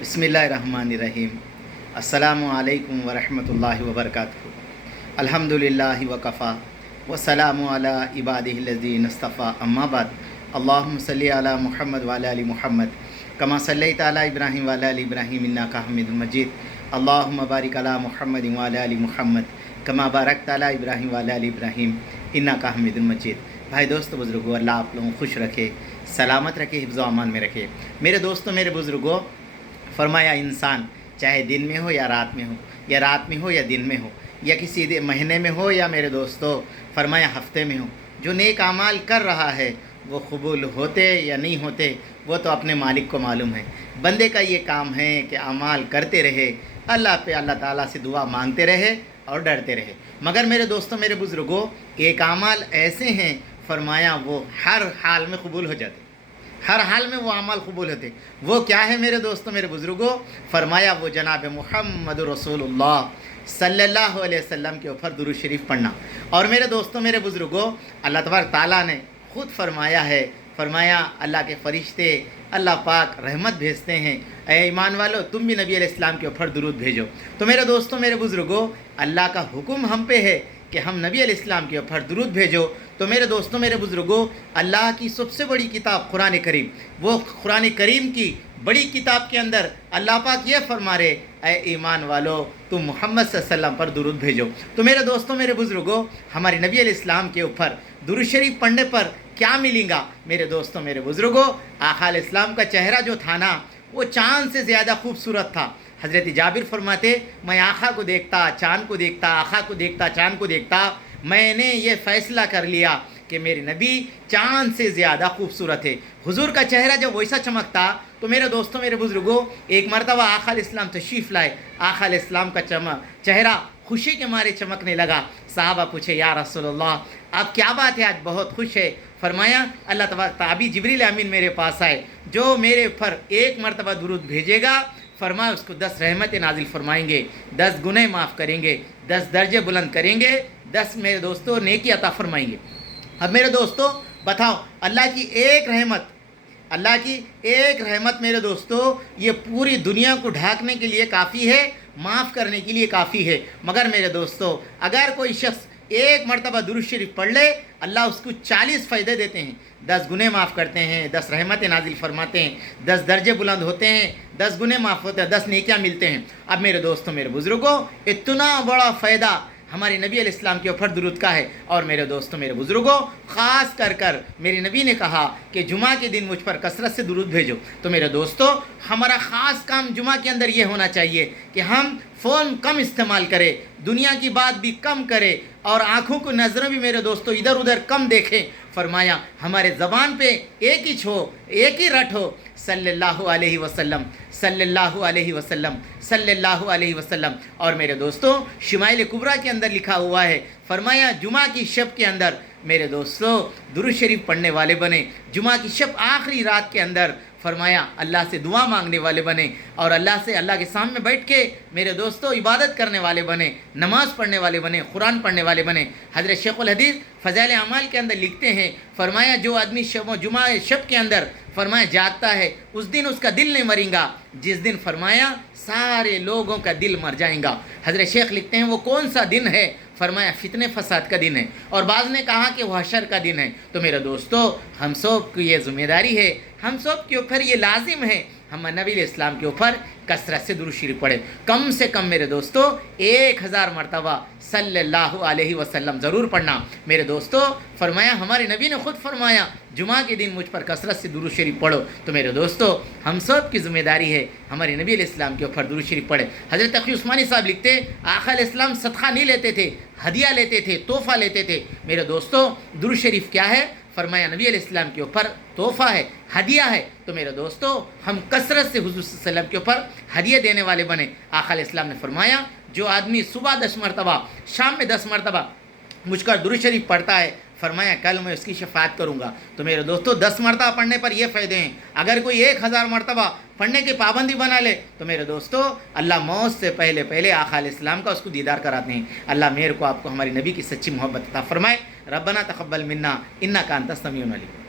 बिस्मिल्लाहिर्रहमानिर्रहीम। अस्सलामु अलैकुम वरहमतुल्लाहि वबरकातुहू। अल्हम्दुलिल्लाहि वकफ़ा वस्सलामु अला इबादिहिल्लज़ीना इस्तफ़ा अम्मा बाद। अल्लाहुम्मा सल्लि अला मुहम्मद व अला आलि मुहम्मद कमा सल्लैता अला इब्राहीम व अला आलि इब्राहीम इन्नका हमीदुम मजीद। अल्लाहुम्मा बारिक अला मुहम्मद व अला आलि मुहम्मद कमा बारकता अला इब्राहीम व अला आलि इब्राहीम इन्नका हमीदुम मजीद। भाई दोस्तों बुज़ुर्गों, अल्लाह आप लोगों को खुश रखे, सलामत रखे, हिफ्ज़ व अमान में रखे। मेरे दोस्तों, मेरे बुज़ुर्गों, फरमाया इंसान चाहे दिन में हो या रात में हो, या रात में हो या दिन में हो, या किसी महीने में हो या मेरे दोस्तों फरमाया हफ्ते में हो, जो नेक आमाल कर रहा है वो कबूल होते या नहीं होते वो तो अपने मालिक को मालूम है। बंदे का ये काम है कि आमाल करते रहे, अल्लाह ताला से दुआ मांगते रहे और डरते रहे। मगर मेरे दोस्तों, मेरे बुज़ुर्गों, एक आमाल ऐसे हैं फरमाया वो हर हाल में कबूल हो जाते, हर हाल में वो अमल कबूल होते। वो क्या है मेरे दोस्तों, मेरे बुज़ुर्गों? फरमाया वो जनाब मुहम्मद रसूलुल्लाह सल्लल्लाहु अलैहि वसल्लम के ऊपर दुरूद शरीफ पढ़ना। और मेरे दोस्तों, मेरे बुज़ुर्गों, अल्लाह तबारक ताला ने ख़ुद फरमाया है, फरमाया अल्लाह के फ़रिश्ते अल्लाह पाक रहमत भेजते हैं, ए ईमान वालो तुम भी नबी अलैहिस्सलाम के ऊपर दुरूद भेजो। तो मेरे दोस्तों, मेरे बुज़ुर्गों, अल्लाह का हुक्म हम पे है कि हम नबी अलैहिस्सलाम के ऊपर दुरूद भेजो। तो मेरे दोस्तों, मेरे बुज़ुर्गों, अल्लाह की सबसे बड़ी किताब कुरान करीम, वो कुरान करीम की बड़ी किताब के अंदर अल्लाह पाक ये फरमा रहे, ऐ ईमान वालो तुम मोहम्मद सल्लल्लाहु अलैहि वसल्लम पर दुरूद भेजो। तो मेरे दोस्तों, मेरे बुज़ुर्गों, हमारे नबी अलैहिस्सलाम के ऊपर दुरूद शरीफ पढ़ने पर क्या मिलेगा? मेरे दोस्तों, मेरे बुज़ुर्गों, आका अलैहिस्सलाम का चेहरा जो था ना, वो चाँद से ज़्यादा खूबसूरत था। हज़रत जाबिर फरमाते, मैं आका को देखता, चाँद को देखता, आका को देखता, चाँद को देखता, मैंने ये फ़ैसला कर लिया कि मेरे नबी चाँद से ज़्यादा खूबसूरत है। हुजूर का चेहरा जब वैसा चमकता तो मेरे दोस्तों, मेरे बुज़ुर्गों, एक मरतबा आका अलैहिस्सलाम तशरीफ़ लाए, आका अलैहिस्सलाम का चेहरा खुशी के मारे चमकने लगा। साहबा पूछे, या रसूलल्लाह, अब क्या बात है, आज बहुत खुश है? फरमाया अल्लाह तबारक ताबी जिब्रील अमीन मेरे पास आए, जो मेरे ऊपर एक मरतबा दुरूद भेजेगा फरमाया उसको 10 रहमतें नाजिल फरमाएंगे, 10 गुनाह माफ़ करेंगे, 10 दर्जे बुलंद करेंगे, 10 मेरे दोस्तों नेकी अता फरमाएंगे। अब मेरे दोस्तों बताओ, अल्लाह की एक रहमत, अल्लाह की एक रहमत मेरे दोस्तों ये पूरी दुनिया को ढांकने के लिए काफ़ी है, माफ़ करने के लिए काफ़ी है। मगर मेरे दोस्तों, अगर कोई शख्स एक मरतबा दुरूद शरीफ पढ़ ले, अल्लाह उसको 40 फ़ायदे देते हैं, 10 गुनाह माफ़ करते हैं, 10 रहमतें नाजिल फरमाते हैं, 10 दर्जे बुलंद होते हैं, 10 गुनाह माफ़ होते हैं, 10 नेकियां मिलते हैं। अब मेरे दोस्तों, मेरे बुज़ुर्गों, इतना बड़ा फ़ायदा हमारे नबी अलैहिस्सलाम के ऊपर दुरूद का है। और मेरे दोस्तों, मेरे बुज़ुर्गों, ख़ास कर मेरे नबी ने कहा कि जुमा के दिन मुझ पर कसरत से दुरूद भेजो। तो मेरे दोस्तों, हमारा ख़ास काम जुमा के अंदर ये होना चाहिए कि हम फ़ोन कम इस्तेमाल करें, दुनिया की बात भी कम करें, और आँखों को नज़रें भी मेरे दोस्तों इधर उधर कम देखें। फरमाया हमारे ज़बान पे एक ही छो, एक ही रट हो, सल्लल्लाहु अलैहि वसल्लम, सल्लल्लाहु अलैहि वसल्लम, सल्लल्लाहु अलैहि वसल्लम। और मेरे दोस्तों, शिमाइल कुबरा के अंदर लिखा हुआ है, फरमाया जुमा की शब के अंदर मेरे दोस्तों दुरूद शरीफ पढ़ने वाले बने, जुमा की शब आखिरी रात के अंदर फरमाया अल्लाह से दुआ मांगने वाले बने, और अल्लाह के सामने बैठ के मेरे दोस्तों इबादत करने वाले बने, नमाज़ पढ़ने वाले बने, कुरान पढ़ने वाले बने। हज़रत शेखुल हदीस फ़ज़ाइल अमाल के अंदर लिखते हैं, फरमाया जो आदमी जुमा शब के अंदर फरमाया जागता है, उस दिन उसका दिल नहीं मरेगा, जिस दिन फरमाया सारे लोगों का दिल मर जाएगा। हज़रत शेख लिखते हैं वो कौन सा दिन है? फरमाया फितने फसाद का दिन है, और बाज़ ने कहा कि वह हशर का दिन है। तो मेरे दोस्तों, हम सब की ये ज़िम्मेदारी है, हम सब के ऊपर ये लाजिम है, हम नबी इस्लाम के ऊपर कसरत से दुरूद शरीफ पढ़े, कम से कम मेरे दोस्तों 1000 मरतबा सल्लल्लाहु अलैहि वसल्लम ज़रूर पढ़ना। मेरे दोस्तों, फरमाया हमारे नबी ने ख़ुद फरमाया जुमा के दिन मुझ पर कसरत से दुरूद शरीफ पढ़ो। तो मेरे दोस्तों, हम सब की ज़िम्मेदारी है हमारे नबी अलैहिस्सलाम के ऊपर दुरूद शरीफ पढ़े। हज़रत तक़ी उस्मानी साहब लिखते, आका अलैहिस्सलाम सदका नहीं लेते थे, हदिया लेते थे, तोहफ़ा लेते थे। मेरे दोस्तों, दुरूद शरीफ क्या है? फरमाया नबी अलैहिस्सलाम के ऊपर तोहफ़ा है, हदिया है। तो मेरे दोस्तों, हम कसरत से हुज़ूर सल्लल्लाहु अलैहि वसल्लम के ऊपर हदिया देने वाले बने। आका अलैहिस्सलाम ने फरमाया जो आदमी सुबह 10 मरतबा, शाम में 10 मरतबा मुझका दुरूद शरीफ पढ़ता है, फरमाया कल मैं उसकी शफाअत करूँगा। तो मेरे दोस्तों, 10 मरतबा पढ़ने पर ये फ़ायदे हैं। अगर कोई 1000 मरतबा पढ़ने की पाबंदी बना ले तो मेरे दोस्तों अल्लाह मौत से पहले पहले आका अलैहिस्सलाम का उसको दीदार कराते हैं। अल्लाह मेरे को आपको हमारी नबी की सच्ची मोहब्बत अता फरमाए। रब्बना तक़ब्बल मिन्ना इन्नका अंतस समीउल अलीम।